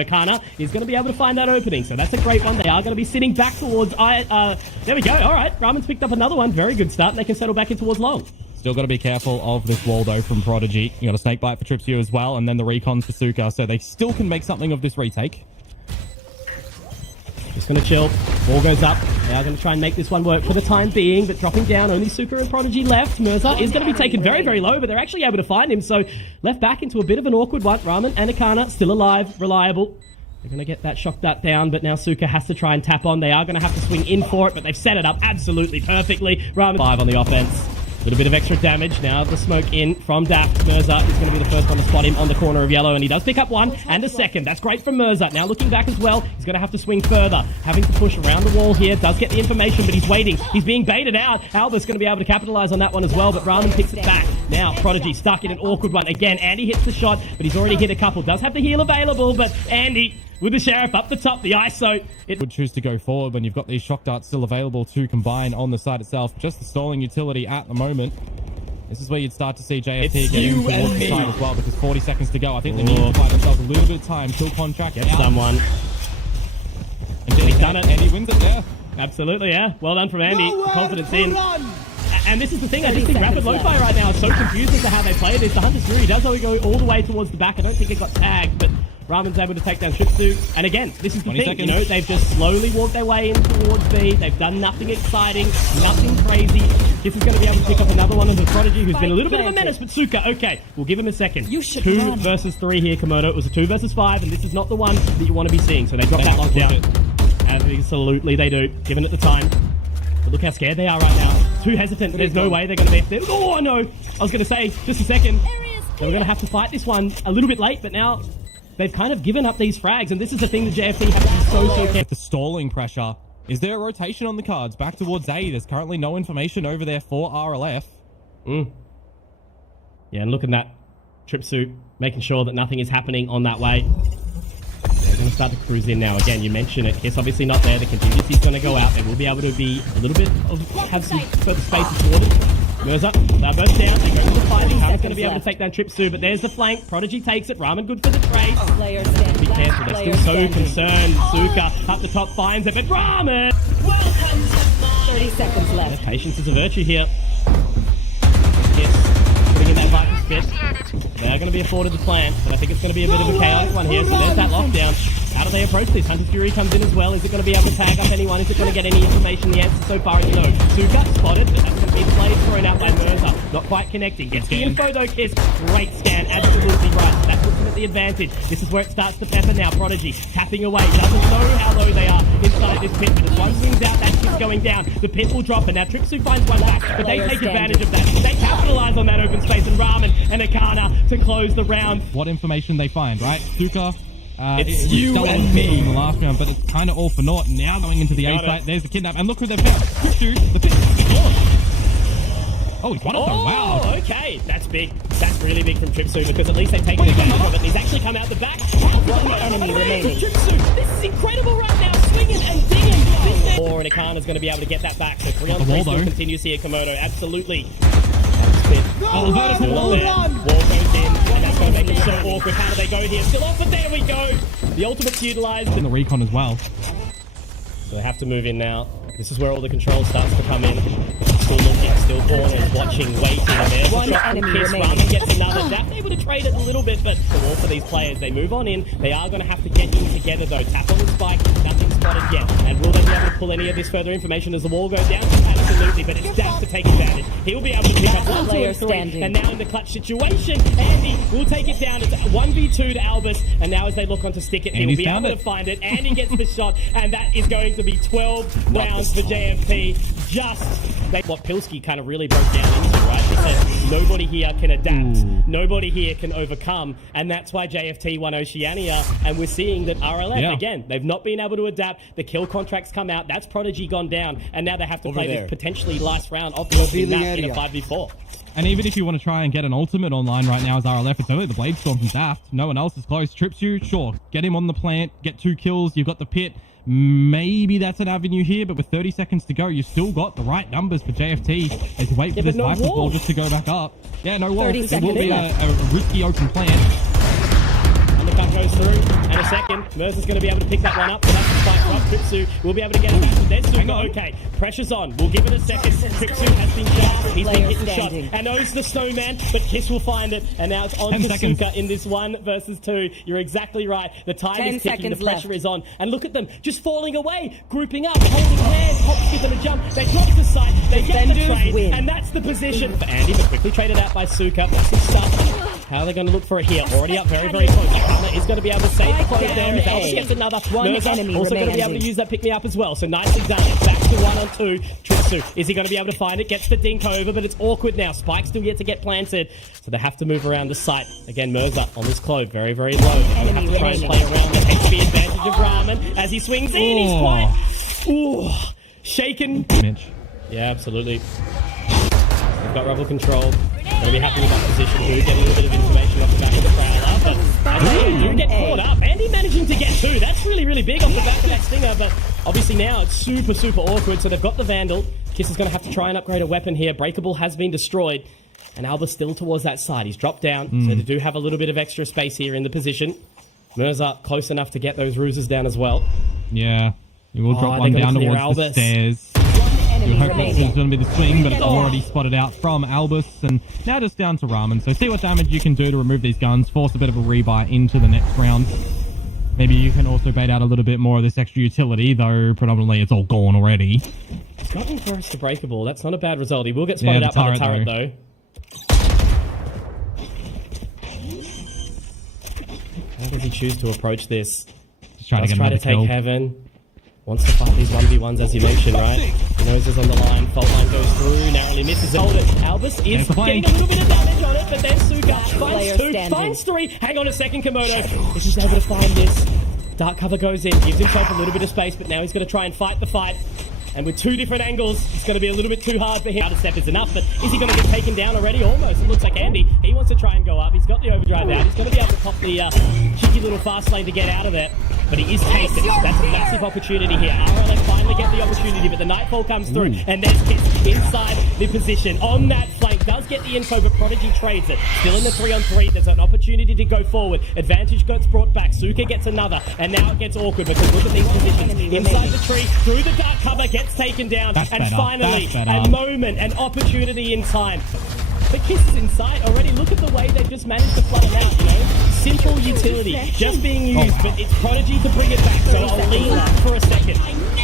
Akana is going to be able to find that opening, so that's a great one. They are going to be sitting back towards there we go. All right, Ramen's picked up another one. Very good start. They can settle back in towards long. Still got to be careful of this wall, though, from Prodigy. You got a snake bite for Tripsu as well, and then the recons for Suka, so they still can make something of this retake. Just going to chill. Ball goes up. They are going to try and make this one work for the time being, but dropping down. Only Suka and Prodigy left. Mirza is going to be taken very, very low, but they're actually able to find him, so left back into a bit of an awkward one. Ramen and Akana still alive, reliable. They're going to get that shock dart down, but now Suka has to try and tap on. They are going to have to swing in for it, but they've set it up absolutely perfectly. Ramen 5 on the offense. A little bit of extra damage. Now the smoke in from Daft. Mirza is going to be the first one to spot him on the corner of yellow, and he does pick up one and a second. That's great from Mirza. Now looking back as well, he's going to have to swing further. Having to push around the wall here. Does get the information, but he's waiting. He's being baited out. Alba's going to be able to capitalize on that one as well, but Ramen picks it back. Now Prodigy stuck in an awkward one. Again, Andy hits the shot, but he's already hit a couple. Does have the heal available, but Andy with the Sheriff up the top, the ISO. It would choose to go forward when you've got these shock darts still available to combine on the side itself. Just the stalling utility at the moment. This is where you'd start to see JFT getting towards the side as well, because 40 seconds to go. I think they need to buy themselves a little bit of time. Kill contract. Get someone. And he's done it. Andy wins it there. Absolutely, yeah. Well done from Andy. Confidence in. And this is the thing, I just think Rapid Lo-Fi right now is so confused as to how they play this. The Hunter's Fury does only go all the way towards the back. I don't think it got tagged, but Ramen's able to take down Tripsu. And again, this is the thing, you know, they've just slowly walked their way in towards B. They've done nothing exciting, nothing crazy. This is going to be able to pick up another one of the Prodigy, who's been a little bit of a menace, but Suka, okay, we'll give him a second. 2 versus 3 here, Komodo. It was a 2 versus 5, and this is not the one that you want to be seeing. So they got that lockdown. Absolutely they do, given it the time. But look how scared they are right now. Too hesitant. There's no way they're going to be... Oh, no. I was going to say, just a second. They were going to have to fight this one a little bit late, but now they've kind of given up these frags, and this is the thing that JFT have to be so careful. The stalling pressure. Is there a rotation on the cards back towards A? There's currently no information over there for RLF. Yeah, and look at that trip suit, making sure that nothing is happening on that way. They're going to start to cruise in now. Again, you mentioned it. Kiss obviously not there. The contingency's going to go out. They will be able to be a little bit of... have some further space toward it. Mirza, they're both down. They go to the fighting. Kana's going to be able to take down Tripsu, but there's the flank. Prodigy takes it. Ramen good for the trace. Be careful. They're still so concerned. Suka up the top finds it, but Ramen! 30 seconds left. Patience is a virtue here. Yes, putting in that Viper's fit. They are going to be afforded the plan, but I think it's going to be a bit of a chaotic one here. So there's that lockdown. How do they approach this? Hunter's Fury comes in as well. Is it going to be able to tag up anyone? Is it going to get any information? The answer so far is no. Suka spotted, but that's going to be played thrown out by Mirza. Not quite connecting. Gets the info though, Kiss. Great scan. Absolutely right. That puts him at the advantage. This is where it starts to pepper now. Prodigy tapping away. Doesn't know how low they are inside this pit, but as one swings out, that Kiss going down. The pit will drop, and now Tripsu finds one back, but they take advantage of that. They capitalize on that open space, and Ramen and Akana to close the round. What information they find, right? Suka. It's you and me in the last round, but it's kind of all for naught. Now going into the A site, there's the kidnap, and look who they've found. Tripsu, the pit. Oh, he's one of them. Wow. Okay. That's big. That's really big from Tripsu, because at least they've taken advantage of it. And he's actually come out the back. One enemy remaining. Tripsu, this is incredible right now. Swinging and digging. Or and Akana's going to be able to get that back. So 3 on 3 still continues here, Komodo. Absolutely. Oh, wall goes in, and that's going to make it so awkward. How do they go here? Still off, but there we go. The ultimate's utilized. In the recon as well. So they have to move in now. This is where all the control starts to come in. Still looking, still corners, watching, waiting. And there's one a shot from Kiss. Ramen gets another. Daft able to trade it a little bit, but for all for these players, they move on in. They are going to have to get in together though. Tap on the spike, nothing spotted yet. And will they be able to pull any of this further information as the wall goes down? Absolutely, but it's Daft to take advantage. He'll be able to pick up 1, 2, and 3. And now in the clutch situation, Andy will take it down. It's 1v2 to Albus, and now as they look on to stick it, he'll be able to find it. Andy gets the shot, and that is going to be 12 rounds for JFT. Just what Pilski kind of really broke down into, right? He said nobody here can adapt, nobody here can overcome, and that's why JFT won Oceania. And we're seeing that RLF again, they've not been able to adapt. The kill contracts come out. That's Prodigy gone down, and now they have to play this potentially last round of the map in a 5v4. And even if you want to try and get an ultimate online right now as RLF, it's only the Blade Storm from Daft. No one else is close. Trips you, sure. Get him on the plant, get 2 kills. You've got the pit. Maybe that's an avenue here, but with 30 seconds to go, you've still got the right numbers for JFT. They can wait for this Viper ball just to go back up. Yeah, no wall. It will be a risky open plant. Undercut goes through. And a second. Mercer's going to be able to pick that one up. But that's the spike drop. Tripsu will be able to get it back. But there's Suka. Okay. Pressure's on. We'll give it a second. Tripsu has been shot. He's been hitting shots. And knows the snowman. But Kiss will find it. And now it's on to Suka in this 1 versus 2. You're exactly right. The time is ticking. The pressure is on. And look at them. Just falling away. Grouping up. Holding hands. Hop, skip, and a jump. They drop the sight. They get the trade. And that's the position for Andy. But quickly traded out by Suka. Massive stuff. How are they going to look for it here? Already up very, very close. Akana is going to be able to save the close there. If Albus gets another, Mercer also going to be able to use that pick-me-up as well. So nicely done. It's back to 1 on 2. Tripsu, is he going to be able to find it? Gets the dink over, but it's awkward now. Spike's still yet to get planted. So they have to move around the site. Again, Mercer on this clove. Very, very low. They have to try and play around the HP advantage of Ramen as he swings in. He's quite... Ooh, shaken. Yeah, absolutely. They've got rebel control. Going to be happy with that position. Do get a little bit of information off the back of the Prowler, but they do get caught up. Andy managing to get 2. That's really, really big off the back of that Stinger, but obviously now it's super, super awkward. So they've got the Vandal. Kiss is going to have to try and upgrade a weapon here. Breakable has been destroyed, and Alba's still towards that side. He's dropped down, so they do have a little bit of extra space here in the position. Mercer close enough to get those ruses down as well. Yeah, he will drop one down towards Albus. The stairs. You hope that it's going to be the swing, but it's already spotted out from Albus, and now just down to Ramen. So see what damage you can do to remove these guns, force a bit of a rebuy into the next round. Maybe you can also bait out a little bit more of this extra utility, though predominantly it's all gone already. He's gotten close to breakable. That's not a bad result. He will get spotted out by the turret, though. How does he choose to approach this? Just try to take Heaven. Wants to fight these 1v1s, as you mentioned, right? He knows it's on the line. Fault line goes through. Narrowly misses it. Hold it. Albus is getting a little bit of damage on it, but then Suka finds 2, finds 3. Hang on a second, Komodo. If he's able to find this. Dark cover goes in. Gives himself a little bit of space, but now he's going to try and fight the fight. And with 2 different angles, it's going to be a little bit too hard for him. Out of step is enough, but is he going to get taken down already? Almost. It looks like Andy. He wants to try and go up. He's got the overdrive out. He's going to be able to pop the cheeky little fast lane to get out of it. But he is tasted. That's a massive opportunity here. RLF finally get the opportunity, but the Nightfall comes through. And there's Kiss inside the position. On that flank, does get the info, but Prodigy trades it. Still in the 3-on-3. There's an opportunity to go forward. Advantage gets brought back. Suka gets another. And now it gets awkward because look at these positions. Inside the tree, through the dark cover, gets taken down. And finally, a moment, an opportunity in time. The Kiss is in sight already. Look at the way they've just managed to flood him out, you know? Simple utility, just being used, but it's Prodigy to bring it back. So I'll lean for a second.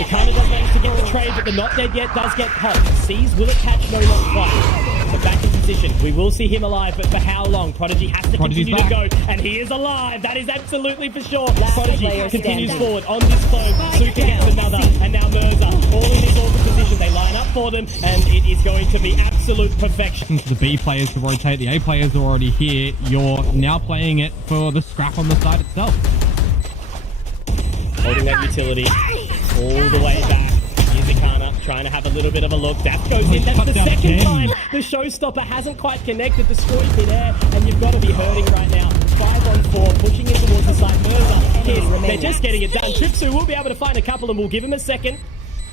It kind of does manage to get the trade, but the Not Dead Yet does get popped. Sees, will it catch? No, not quite. So back in position. We will see him alive, but for how long? Prodigy has to continue to go, and he is alive. That is absolutely for sure. Prodigy continues forward on this clone. Suka gets another, and now Mercer. All in this awkward position. They line up for them, and it is going to be absolute perfection. The B players to rotate, the A players are already here. You're now playing it for the scrap on the side itself. Holding that utility all the way back. Akana trying to have a little bit of a look. That goes in. That's the second time the showstopper hasn't quite connected. Destroys midair, and you've got to be hurting right now. 5-on-4, pushing in towards the side. Mercer, Kiss, they're just getting it done. Tripsu will be able to find a couple, and we'll give him a second.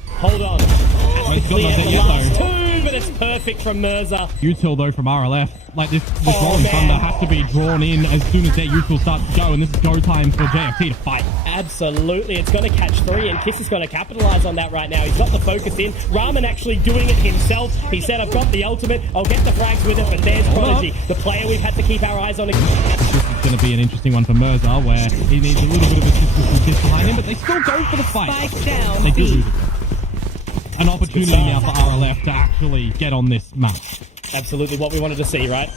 Hold on. Has to clear the last 2, but it's perfect from Mercer. Util though from RLF. Like this Rolling Thunder has to be drawn in as soon as their util starts to go, and this is go time for JFT to fight. Absolutely. It's going to catch 3, and Kiss is going to capitalize on that right now. He's got the focus in. Ramen actually doing it himself. He said, I've got the ultimate. I'll get the frags with it, but there's Prodigy, the player we've had to keep our eyes on. This is going to be an interesting one for Mercer, where he needs a little bit of assistance from Kiss behind him, but they still go for the fight. They do lose it. An opportunity now for RLF to actually get on this map. Absolutely what we wanted to see, right?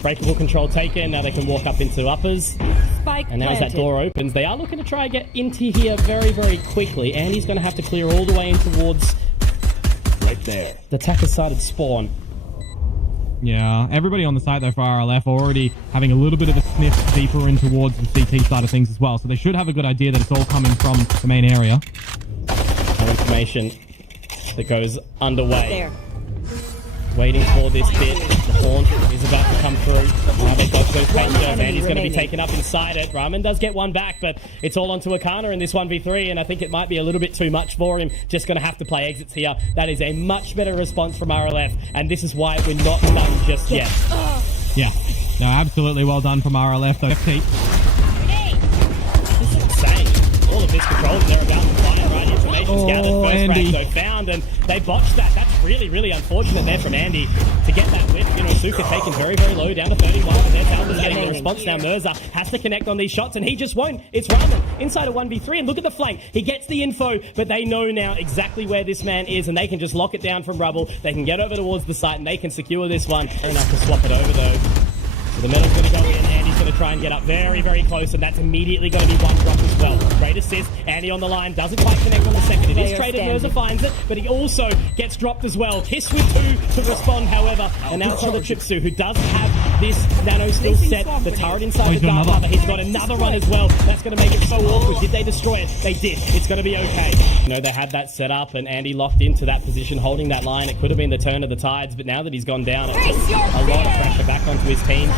Breakable control taken. Now they can walk up into uppers. And now as that door opens, they are looking to try and get into here very, very quickly. And he's going to have to clear all the way in towards... right there. The attackers started spawn. Yeah, everybody on the site though for RLF already having a little bit of a sniff deeper in towards the CT side of things as well. So they should have a good idea that it's all coming from the main area. No information that goes underway. Waiting for this bit. The haunt is about to come through. Now they've got those paint shows, and he's going to be taken up inside it. Ramen does get one back, but it's all onto Akana in this 1v3, and I think it might be a little bit too much for him. Just going to have to play exits here. That is a much better response from RLF, and this is why we're not done just yet. Yeah, no, absolutely well done from RLF though. Positions gathered. First Andy. frag though found, and they botched that. That's really, really unfortunate there from Andy to get that whip. You know, Suka taken very, very low, down to 31, but there's Albert getting the response now. Mirza has to connect on these shots, and he just won't. It's Raman inside a 1v3, and look at the flank. He gets the info, but they know now exactly where this man is, and they can just lock it down from rubble. They can get over towards the site, and they can secure this one. Enough to swap it over, though. So the medal's going to go in. Andy's going to try and get up very, very close, and that's immediately going to be one drop as well. Great assist. Andy on the line. Doesn't quite connect on the second. It is traded. Mirza finds it, but he also gets dropped as well. Kiss with 2 to respond, however. And now it's for the Tripsu, who does have this nano skill set. The turret inside the dark cover. He's got another run as well. That's going to make it so awkward. Did they destroy it? They did. It's going to be okay. You know, they had that set up, and Andy locked into that position, holding that line. It could have been the turn of the tides, but now that he's gone down, it's just a lot of pressure back onto his team.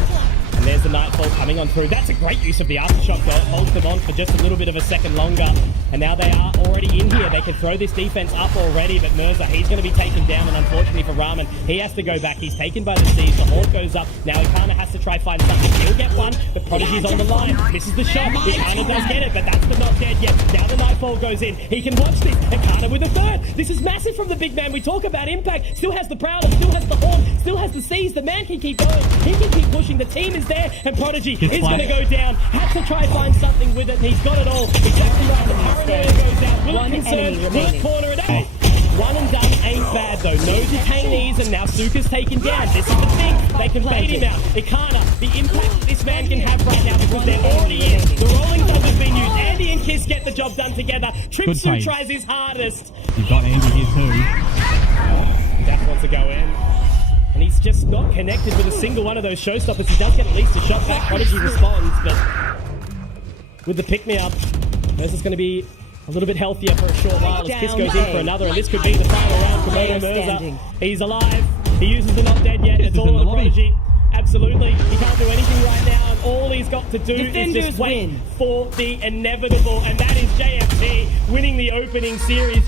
And there's the Nightfall coming on through. That's a great use of the Aftershock, though. It holds them on for just a little bit of a second longer. And now they are already in here. They can throw this defense up already, but Mirza, he's going to be taken down. And unfortunately for Raman, he has to go back. He's taken by the Seas. The Horde goes up. Now Ikana has to try find something. He'll get one, but Prodigy's on the line. Misses the shot. Ikana does get it, but that's the not dead yet. Now the Nightfall goes in. He can watch this. Ikana with a third. This is massive from the big man. We talk about impact. Still has the Prowler. Still has the Horde. Still has the Seas. The man can keep going. He can keep pushing. The team is there. And Prodigy is going to go down. Had to try find something with it, and he's got it all. Exactly right. The paranoia goes out. Will it concern? Will it corner it out? One and done ain't bad, though. No detainees, and now Suka's taken down. This is the thing. They can bait him out. Ikana, the impact that this man can have right now, because they're already in. The Rolling Thunder's been used. Andy and Kiss get the job done together. Tripsu tries his hardest. You've got Andy here too. Daft wants to go in. And he's just not connected with a single one of those showstoppers. He does get at least a shot back. Prodigy responds, but with the pick-me-up, this is going to be a little bit healthier for a short while as Kiss goes in for another, and this could be the final round. Komodo Mirza, he's alive. He uses the not dead yet. It's all on Prodigy. Absolutely. He can't do anything right now, and all he's got to do is just wait for the inevitable, and that is JFT winning the opening series.